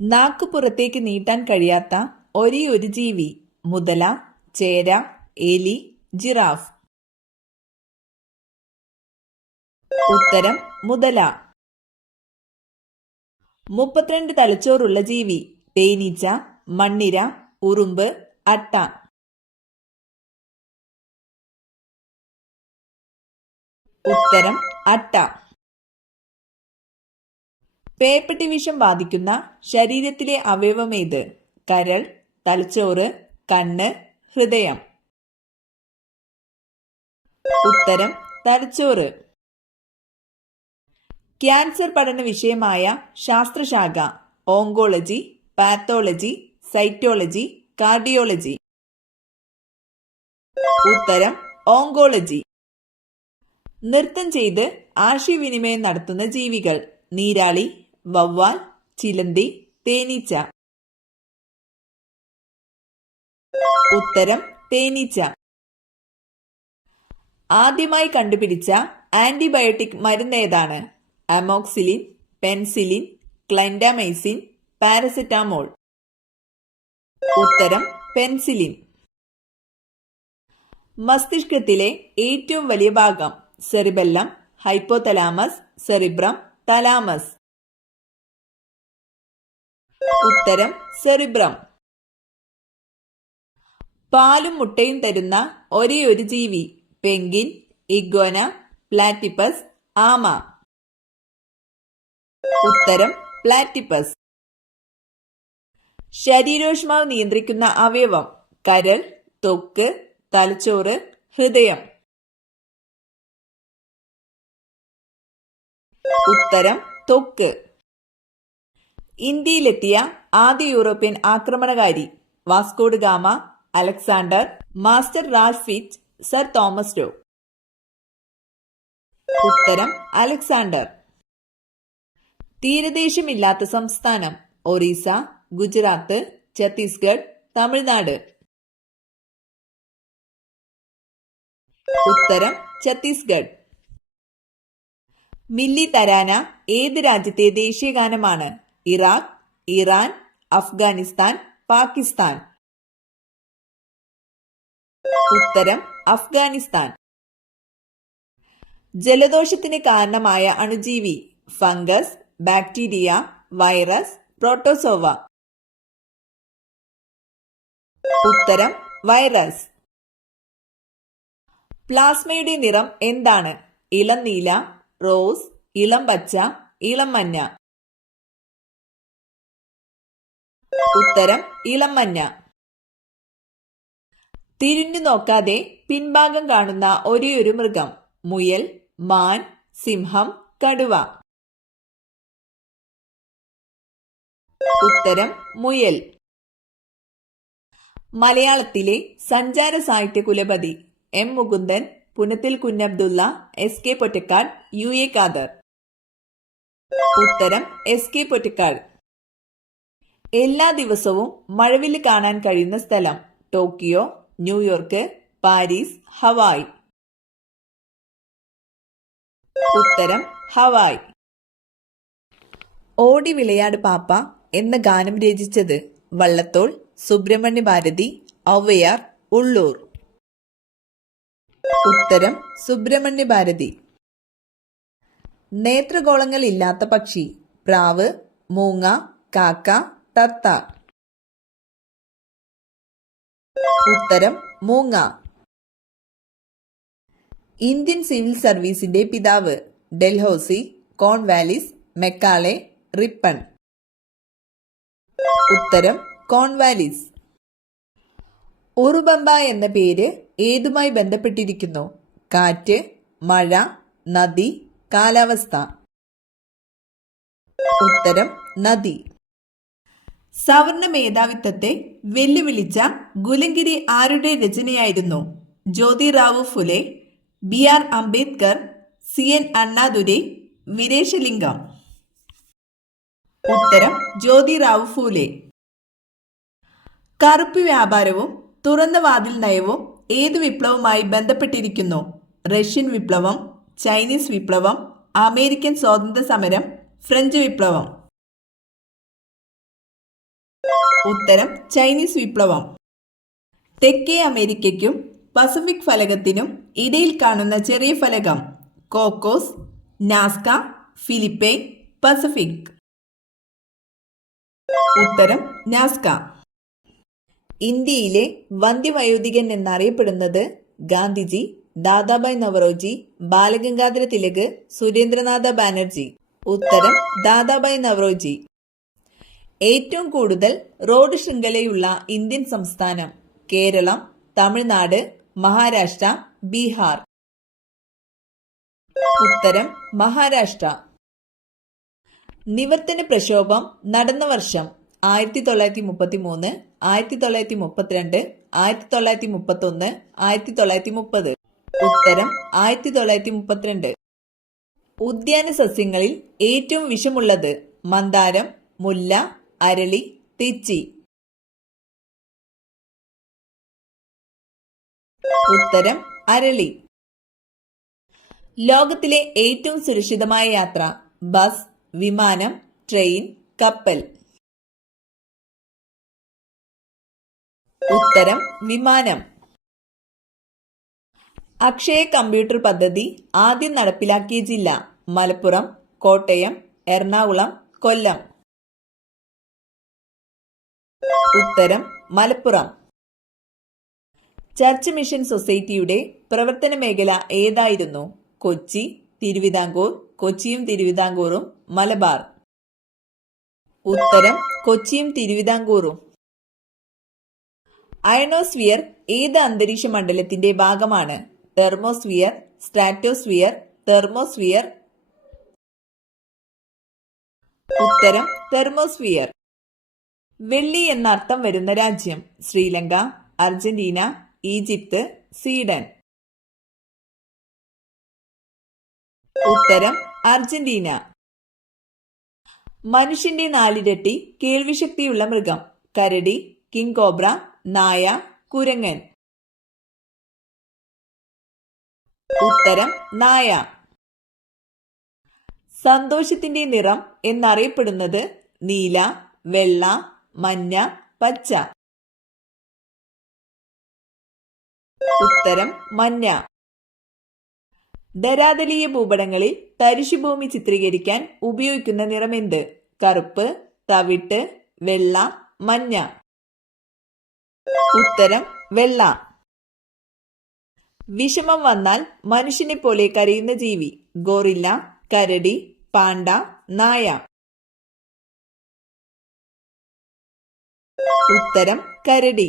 നാക്ക് പുറത്തേക്ക് നീട്ടാൻ കഴിയാത്ത ഒരേ ഒരു ജീവി. മുതല, ചേര, എലി, ജിറാഫ്. ഉത്തരം മുതല. 32 തലച്ചോറുള്ള ജീവി. തേനീച്ച, മണ്ണിര, ഉറുമ്പ്, അട്ട. ഉത്തരം അട്ട. പേപ്പട്ടി വിഷം ബാധിക്കുന്ന ശരീരത്തിലെ അവയവമേത്? കരൾ, തലച്ചോറ്, കണ്ണ്, ഹൃദയം. ഉത്തരം തലച്ചോറ്. ക്യാൻസർ പഠന വിഷയമായ ശാസ്ത്രശാഖ? Oncology, pathology, cytology, cardiology. ഉത്തരം ഓങ്കോളജി. നൃത്തം ചെയ്ത് ആശയവിനിമയം നടത്തുന്ന ജീവികൾ? നീരാളി, വവ്വാൽ, ചിലന്തി, തേനീച്ച. ഉത്തരം തേനീച്ച. ആദ്യമായി കണ്ടുപിടിച്ച ആന്റിബയോട്ടിക് മരുന്ന് ഏതാണ്? Amoxicillin, penicillin, clindamycin, paracetamol. ഉത്തരം പെൻസിലിൻ. മസ്തിഷ്കത്തിലെ ഏറ്റവും വലിയ ഭാഗം? Cerebellum, hypothalamus, cerebrum, thalamus. ഉത്തരം സെറിബ്രം. പാലും മുട്ടയും തരുന്ന ഒരേ ഒരു ജീവി? പെൻഗ്വിൻ, ഇഗ്വാന, പ്ലാറ്റിപ്പസ്, ആമ. ഉത്തരം പ്ലാറ്റിപ്പസ്. ശരീരോഷ്മാവ് നിയന്ത്രിക്കുന്ന അവയവം? കരൾ, ത്വക്ക്, തലച്ചോറ്, ഹൃദയം. ഉത്തരം ത്വക്ക്. ഇന്ത്യയിലെത്തിയ ആദ്യ യൂറോപ്യൻ ആക്രമണകാരി? Vasco da Gama, Alexander, master Ralph Fitch, sir Thomas ഡോ. ഉത്തരം അലക്സാണ്ടർ. തീരദേശമില്ലാത്ത സംസ്ഥാനം? ഒറീസ, ഗുജറാത്ത്, ഛത്തീസ്ഗഡ്, തമിഴ്നാട്. ഉത്തരം ഛത്തീസ്ഗഡ്. മില്ലി തരാന ഏത് രാജ്യത്തെ ദേശീയഗാനമാണ്? Iraq, Iran, Afghanistan, Pakistan. ഉത്തരം അഫ്ഗാനിസ്ഥാൻ. ജലദോഷത്തിന് കാരണമായ അണുജീവി? Fungus, bacteria, virus, protozoa. ഉത്തരം വൈറസ്. പ്ലാസ്മയുടെ നിറം എന്താണ്? ഇളം നീല, റോസ്, ഇളം പച്ച, ഇളം മഞ്ഞ. ഉത്തരം ഇളം മഞ്ഞ. തിരിഞ്ഞു നോക്കാതെ പിൻഭാഗം കാണുന്ന ഒരേയൊരു മൃഗം? മുയൽ, മാൻ, സിംഹം, കടുവ. ഉത്തരം മുയൽ. മലയാളത്തിലെ സഞ്ചാര സാഹിത്യ കുലപതി? M Mukundan, Punathil Kunhabdulla, S K Pottekkatt, U A Khader. ഉത്തരം എസ് കെ പൊറ്റക്കാട്. എല്ലാ ദിവസവും മഴവില്ല് കാണാൻ കഴിയുന്ന സ്ഥലം? Tokyo, New York, Paris, Hawaii. ഉത്തരം ഹവായ്. ഓടി വിളയാട് പാപ്പ എന്ന ഗാനം രചിച്ചത്? വള്ളത്തോൾ, സുബ്രഹ്മണ്യ ഭാരതി, ഔവയാർ, ഉള്ളൂർ. ഉത്തരം സുബ്രഹ്മണ്യ ഭാരതി. നേത്രഗോളങ്ങൾ ഇല്ലാത്ത പക്ഷി? പ്രാവ്, മൂങ്ങ, കാക്ക, തത്ത. ഉത്തരം മൂങ്ങ. ഇന്ത്യൻ സിവിൽ സർവീസിന്റെ പിതാവ്? Dalhousie, Cornwallis, Macaulay, Ripon. ഉത്തരം കോൺവാലിസ്. ഉറുബമ്പ എന്ന പേര് ഏതുമായി ബന്ധപ്പെട്ടിരിക്കുന്നു? കാറ്റ്, മഴ, നദി, കാലാവസ്ഥ. ഉത്തരം നദി. സവർണ മേധാവിത്വത്തെ വെല്ലുവിളിച്ച ഗുലങ്കിരി ആരുടെ രചനയായിരുന്നു? Jyotirao Phule, B R Ambedkar, C N Annadurai, Veeresalingam. ഉത്തരം ജ്യോതിറാവു ഫൂലെ. കറുപ്പ് വ്യാപാരവും തുറന്ന വാതിൽ നയവും ഏതു വിപ്ലവവുമായി ബന്ധപ്പെട്ടിരിക്കുന്നു? റഷ്യൻ വിപ്ലവം, ചൈനീസ് വിപ്ലവം, അമേരിക്കൻ സ്വാതന്ത്ര്യ സമരം, ഫ്രഞ്ച് വിപ്ലവം. ഉത്തരം ചൈനീസ് വിപ്ലവം. തെക്കേ അമേരിക്കയ്ക്കും പസഫിക് ഫലകത്തിനും ഇടയിൽ കാണുന്ന ചെറിയ ഫലകം. Cocos, Nazca, Philippine, Pacific. ഉത്തരം നാസ്ക. ഇന്ത്യയിലെ വന്ധ്യവയോധികൻ എന്നറിയപ്പെടുന്നത് ഗാന്ധിജി, ദാദാഭായ് നവറോജി, ബാലഗംഗാധര തിലക്, സുരേന്ദ്രനാഥ ബാനർജി. ഉത്തരം ദാദാഭായ് നവറോജി. ഏറ്റവും കൂടുതൽ റോഡ് ശൃംഖലയുള്ള ഇന്ത്യൻ സംസ്ഥാനം. കേരളം, തമിഴ്നാട്, മഹാരാഷ്ട്ര, ബീഹാർ. ഉത്തരം മഹാരാഷ്ട്ര. നിവർത്തന പ്രക്ഷോഭം നടന്ന വർഷം. 1933, 1932, 1931, 1930. ഉത്തരം 1932. ഉദ്യാന സസ്യങ്ങളിൽ ഏറ്റവും വിഷമുള്ളത്. മന്ദാരം, മുല്ല, അരളി, തെച്ചി. ഉത്തരം അരളി. ലോകത്തിലെ ഏറ്റവും സുരക്ഷിതമായ യാത്ര. ബസ്, വിമാനം, ട്രെയിൻ, കപ്പൽ. ഉത്തരം വിമാനം. അക്ഷയ കമ്പ്യൂട്ടർ പദ്ധതി ആദ്യം നടപ്പിലാക്കിയ ജില്ല. മലപ്പുറം, കോട്ടയം, എറണാകുളം, കൊല്ലം. ഉത്തരം മലപ്പുറം. ചർച്ച് മിഷൻ സൊസൈറ്റിയുടെ പ്രവർത്തന മേഖല ഏതായിരുന്നു? കൊച്ചി, തിരുവിതാംകൂർ, കൊച്ചിയും തിരുവിതാംകൂറും, മലബാർ. ഉത്തരം കൊച്ചിയും തിരുവിതാംകൂറും. അയണോസ്ഫിയർ ഏത് അന്തരീക്ഷ മണ്ഡലത്തിന്റെ ഭാഗമാണ്? Thermosphere, stratosphere, thermosphere. ഉത്തരം തെർമോസ്ഫിയർ. വെള്ളി എന്നർത്ഥം വരുന്ന രാജ്യം. Sri Lanka, Argentina, Egypt, Sweden. ഉത്തരം അർജന്റീന. മനുഷ്യന്റെ 4 ഇരട്ടി കേൾവിശക്തിയുള്ള മൃഗം. കരടി, കിങ് കോബ്ര, നായ, കുരങ്ങൻ. ഉത്തരം നായ. സന്തോഷത്തിന്റെ നിറം എന്നറിയപ്പെടുന്നത്. നീല, വെള്ള, മഞ്ഞ, പച്ച. ഉത്തരം മഞ്ഞ. ധരാതലീയ ഭൂപടങ്ങളിൽ തരിശുഭൂമി ചിത്രീകരിക്കാൻ ഉപയോഗിക്കുന്ന നിറമെന്ത്? കറുപ്പ്, തവിട്ട്, വെള്ള, മഞ്ഞ. ഉത്തരം വെള്ള. വിഷമം വന്നാൽ മനുഷ്യനെ പോലെ കരയുന്ന ജീവി. ഗോറില്ല, കരടി, പാണ്ട, നായ. ഉത്തരം കരടി.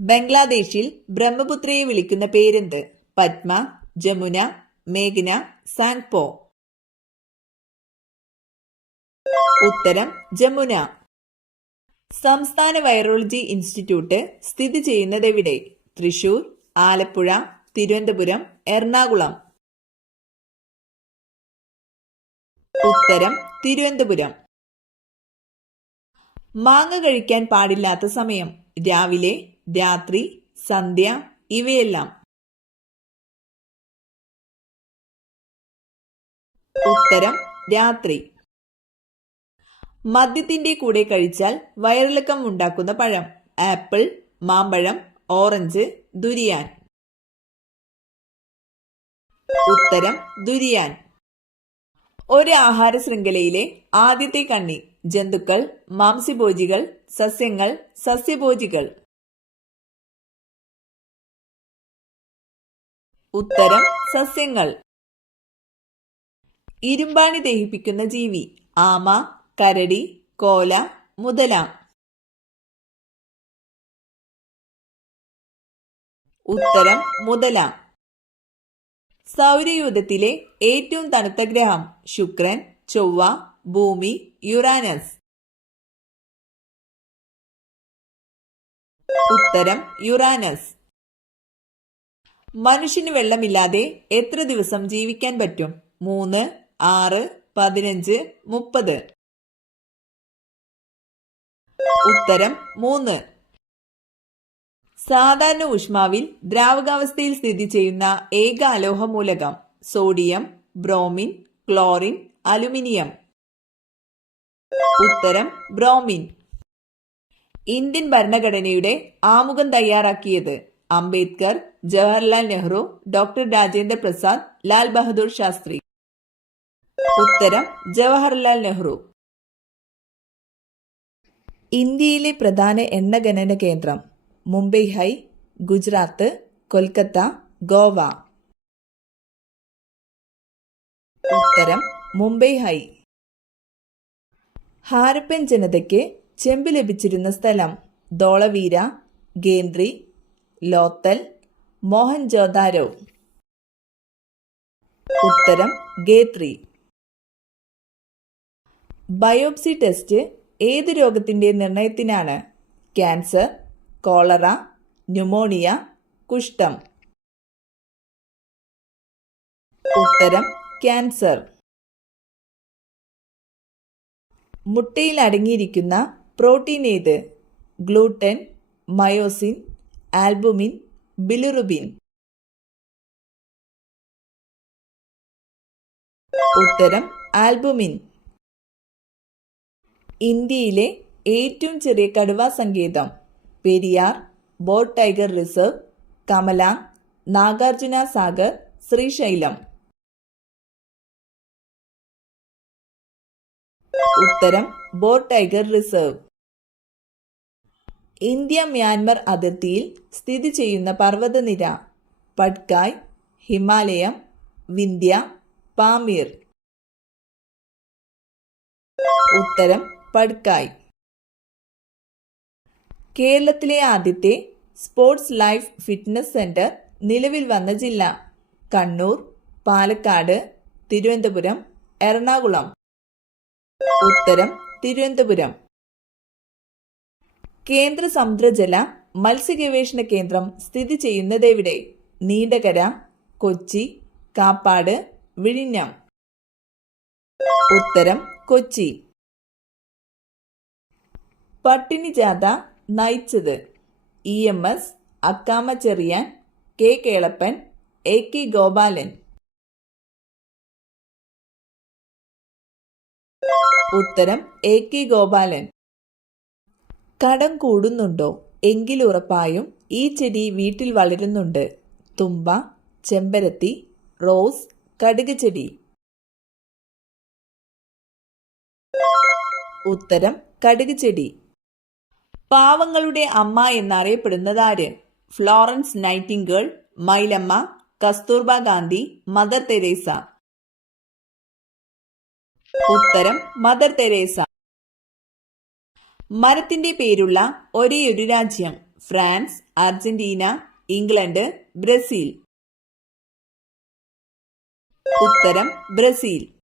ബംഗ്ലാദേശിൽ ബ്രഹ്മപുത്രയെ വിളിക്കുന്ന പേരെന്ത്? പത്മ, ജമുന, മേഘ്ന, സാങ്പോ. ഉത്തരം ജമുന. സംസ്ഥാന വൈറോളജി ഇൻസ്റ്റിറ്റ്യൂട്ട് സ്ഥിതി ചെയ്യുന്നതെവിടെ? തൃശൂർ, ആലപ്പുഴ, തിരുവനന്തപുരം, എറണാകുളം. ഉത്തരം തിരുവനന്തപുരം. മാങ്ങ കഴിക്കാൻ പാടില്ലാത്ത സമയം. രാവിലെ, രാത്രി, സന്ധ്യ, ഇവയെല്ലാം. ഉത്തരം രാത്രി. മദ്യത്തിന്റെ കൂടെ കഴിച്ചാൽ വയറിളക്കം ഉണ്ടാക്കുന്ന പഴം. ആപ്പിൾ, മാമ്പഴം, ഓറഞ്ച്, ദുരിയാൻ. ഉത്തരം ദുരിയാൻ. ഒരു ആഹാര ശൃംഖലയിലെ ആദ്യത്തെ കണ്ണി. ജന്തുക്കൾ, മാംസ്യഭോജികൾ, സസ്യങ്ങൾ, സസ്യഭോജികൾ. ഉത്തരം സസ്യങ്ങൾ. ഇരുമ്പാണി ദഹിപ്പിക്കുന്ന ജീവി. ആമ, കരടി, കോല, മുതല. ഉത്തരം മുതല. സൗരയൂഥത്തിലെ ഏറ്റവും തണുത്ത ഗ്രഹം. ശുക്രൻ, ചൊവ്വ, ഭൂമി, യുറാനസ്. ഉത്തരം യുറാനസ്. മനുഷ്യന് വെള്ളമില്ലാതെ എത്ര ദിവസം ജീവിക്കാൻ പറ്റും? 3, 6, 15, 30. ഉത്തരം 3. സാധാരണ ഊഷ്മാവിൽ ദ്രാവകാവസ്ഥയിൽ സ്ഥിതി ചെയ്യുന്ന ഏക അലോഹ മൂലകം. Sodium, bromine, chlorine, aluminium. ഉത്തരം ബ്രോമിൻ. ഇന്ത്യൻ ഭരണഘടനയുടെ ആമുഖം തയ്യാറാക്കിയത് അംബേദ്കർ, ജവഹർലാൽ നെഹ്റു, ഡോക്ടർ രാജേന്ദ്ര പ്രസാദ്, ലാൽ ബഹദൂർ ശാസ്ത്രി. ഉത്തരം ജവഹർലാൽ നെഹ്റു. ഇന്ത്യയിലെ പ്രധാന എണ്ണ ഖനന കേന്ദ്രം മുംബൈ ഹൈ, ഗുജറാത്ത്, കൊൽക്കത്ത, ഗോവ. ഉത്തരം മുംബൈ ഹൈ. ഹാരപ്പൻ ജനതയ്ക്ക് ചെമ്പ് ലഭിച്ചിരുന്ന സ്ഥലം ധോളവീര, ഗേന്ദ്രി, ലോത്തൽ, മോഹൻജോദാരോ. ഉത്തരം ഗേത്രി. ബയോപ്സി ടെസ്റ്റ് ഏത് രോഗത്തിന്റെ നിർണയത്തിനാണ്? ക്യാൻസർ, കോളറ, ന്യൂമോണിയ, കുഷ്ഠം. ഉത്തരം ക്യാൻസർ. മുട്ടയിൽ അടങ്ങിയിരിക്കുന്ന പ്രോട്ടീൻ ഏത്? Gluten, myosin, albumin, bilirubin. ഉത്തരം ആൽബുമിൻ. ഇന്ത്യയിലെ ഏറ്റവും ചെറിയ കടുവാ സങ്കേതം പെരിയാർ, ബോർ ടൈഗർ റിസർവ്, കമലാങ്, നാഗാർജുന സാഗർ, ശ്രീശൈലം. ഉത്തരം Bor tiger reserve. India Myanmar അതിർത്തിയിൽ സ്ഥിതി ചെയ്യുന്ന പർവ്വതനിര പട്കായ്, ഹിമാലയം, വിന്ധ്യ, പാമീർ. ഉത്തരം പട്കായ്. കേരളത്തിലെ ആദ്യത്തെ സ്പോർട്സ് ലൈഫ് ഫിറ്റ്നസ് സെന്റർ നിലവിൽ വന്ന ജില്ല കണ്ണൂർ, പാലക്കാട്, തിരുവനന്തപുരം, എറണാകുളം. ഉത്തരം തിരുവനന്തപുരം. കേന്ദ്ര സമുദ്രജല മത്സ്യഗവേഷണ കേന്ദ്രം സ്ഥിതി ചെയ്യുന്നതെവിടെ? നീണ്ടകര, കൊച്ചി, കാപ്പാട്, വിഴിഞ്ഞം. ഉത്തരം കൊച്ചി. പട്ടിണി ജാഥ നയിച്ചത് EMS Akkamma Cherian, K Kelappan, AK Gopalan. ഉത്തരം AK ഗോപാലൻ. കടം കൂടുന്നുണ്ടോ? എങ്കിൽ ഉറപ്പായും ഈ ചെടി വീട്ടിൽ വളരുന്നുണ്ട്. തുമ്പ, ചെമ്പരത്തി, റോസ്, കടുക് ചെടി. ഉത്തരം കടുക് ചെടി. പാവങ്ങളുടെ അമ്മ എന്നറിയപ്പെടുന്നത് ആര്? Florence Nightingale, Mylamma, Kasturba Gandhi, Mother Teresa. ഉത്തരം മദർ തെരേസ. മരത്തിന്റെ പേരുള്ള ഒരേയൊരു രാജ്യം ഫ്രാൻസ്, അർജന്റീന, ഇംഗ്ലണ്ട്, ബ്രസീൽ. ഉത്തരം ബ്രസീൽ.